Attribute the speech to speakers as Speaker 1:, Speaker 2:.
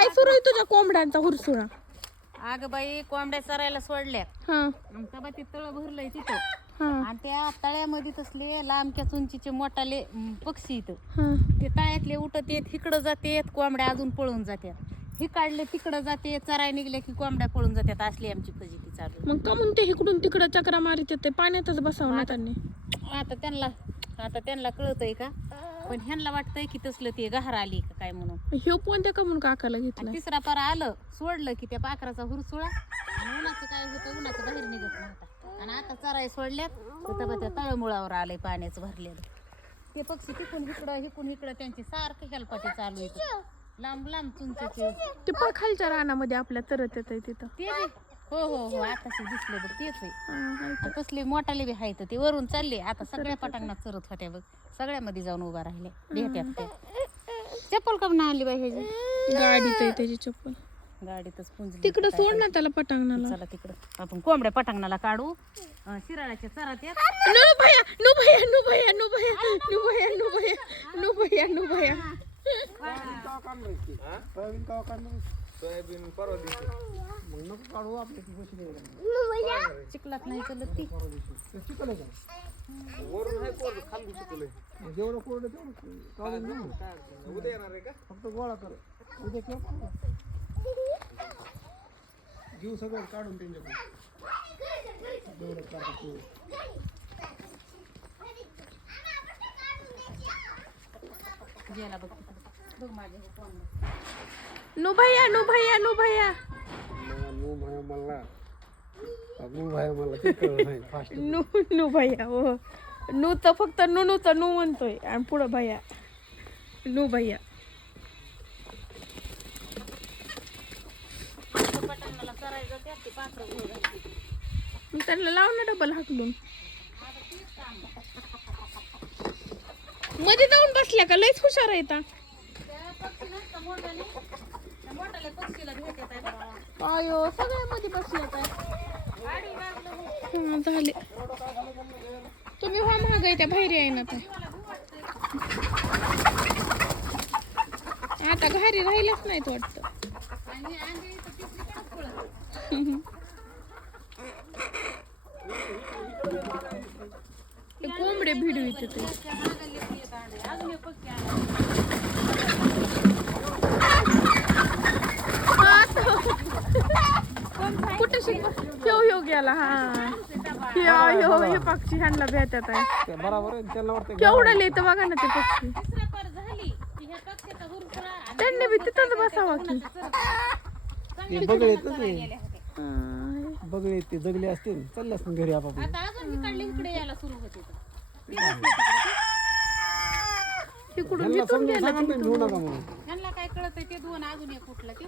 Speaker 1: काय सुरू आहे तुझ्या कोंबड्यांचा हुरसुळा?
Speaker 2: अगं बाई कोंबड्या चरायला सोडल्या
Speaker 1: हा.
Speaker 2: तेव्हा ते तळ भरलंय तिथं.
Speaker 1: हा.
Speaker 2: आणि त्या तळ्यामध्ये तसले लांबक्या उंचीचे मोठाले पक्षी इथं.
Speaker 1: हा.
Speaker 2: ते तळ्यातले उठत येत इकडं जातेत कोंबड्या अजून पळून जात्यात. ही काढले तिकडं जाते चराय निघले की कोंबड्या पळून जात्यात. असली आमची फजिती चालू
Speaker 1: मग का म्हणते इकडून तिकडं चक्रा मारित येते? पाण्यातच बसावं ना त्यांनी.
Speaker 2: आता त्यांना आता त्यांना कळतंय का? पण ह्यांना वाटतंय की तसलं ते गहार आली का काय म्हणून.
Speaker 1: ह्यो कोणत्या का म्हणून काकाला घेतला?
Speaker 2: तिसरा पारा आलं सोडलं की त्या पाखराचा हुरसुळा. आणि उन्हाचं काय होतं उन्हाचं बाहेर निघत नव्हता. आणि आता चराय सोडल्यात तर तेव्हा त्या तळमुळावर आलंय पाण्याचं भरलेलं. ते पक्षी तिकून इकडं हिकून इकडं त्यांची सारखं हेलपाटे चालू आहेत लांब लांब चुंचीचे.
Speaker 1: ते पण खालच्या रानामध्ये आपल्या तरत येत तिथं.
Speaker 2: ते बी. हो हो हो आताशी दिसले बघ तेच आहे.
Speaker 1: हा,
Speaker 2: कसले मोठाले बी आहेत ते वरून चालले. आता सगळ्या पटांगणात चरत होत्या बघ. सगळ्यामध्ये जाऊन उभा राहिले. भेट्यात ते चप्पल कम ना आणली बाई ह्याची.
Speaker 1: गाडीत आहे त्याची चप्पल.
Speaker 2: गाडीतच पुंजली
Speaker 1: तिकडं सोड ना त्याला पटांगणाला.
Speaker 2: चला तिकडं. आपण कोंबड्या पटांगणाला काढू. अं, शिराळ्याच्या चरात येत.
Speaker 1: नु भैया नु भैया नु भैया नु भैया नु भैया नु भैया नु भैया नु भैया.
Speaker 3: सोयाबीन परवा दिवशी
Speaker 2: चिखलात नाही चलत ती.
Speaker 3: वरून आहे कोरडं खालून शिकवलंय
Speaker 4: जेवढं कोरडं तेवढं काढून घेऊ
Speaker 3: उद्या येणार आहे का?
Speaker 4: फक्त गोळा कर. उद्या किंवा घेऊ सगळं काढून त्यांच्याकडून. जेवढं काढतात तेवढं.
Speaker 2: गेला बघ तिकडं. बघ माझ्या हे.
Speaker 1: नु भैया नु भैया नु भैया
Speaker 4: नु भैया मला नु भैया मला
Speaker 1: नु नु भैया हो नु तर फक्त नु नु म्हणतोय. आणि पुढं भैया. नु भैया. त्यांना लाव ना डबल हाकलून. मध्ये जाऊन बसल्या का? लयच हुशार आहे
Speaker 2: मोठाल्या पक्षीला भेटत आहे बघ.
Speaker 1: आयो सगळ्या मध्ये बसल्या काय
Speaker 2: गाडी लागलं हो.
Speaker 1: हा झाले तुम्ही व्हा महाग आहे त्या बाहेर आहे ना काय आता घरी राहिलंच नाहीत वाटतं
Speaker 2: आणि अंजली तर तिसरीकडेच पळत.
Speaker 1: ते कोंबडे भिडवीत ते
Speaker 2: त्या मागायला येत येत अंडे. अजून एक पक्षी
Speaker 1: शिक ह्यो ह्यो गेला हा ह्यो हे पक्षी ह्यांना भेटत आहे.
Speaker 4: ते बरोबर आहे त्यांना वाटतं
Speaker 1: केवढं लिहितं बघा ना ते पक्षी. त्यांनी बी तिथंच बसावं की.
Speaker 4: ते बगळे ते.
Speaker 1: हा.
Speaker 4: बगळे जगले असतील चालले असतील घरी आपापले.
Speaker 2: आता अजून इकडले इकडे यायला सुरू होते
Speaker 1: इकडून
Speaker 4: त्यांना
Speaker 1: इथून
Speaker 4: समजून
Speaker 1: गेला
Speaker 4: सांगा ना घेऊ नका म्हणून
Speaker 2: त्यांना काय कळत ते दोन अजून एक कुठलं ते.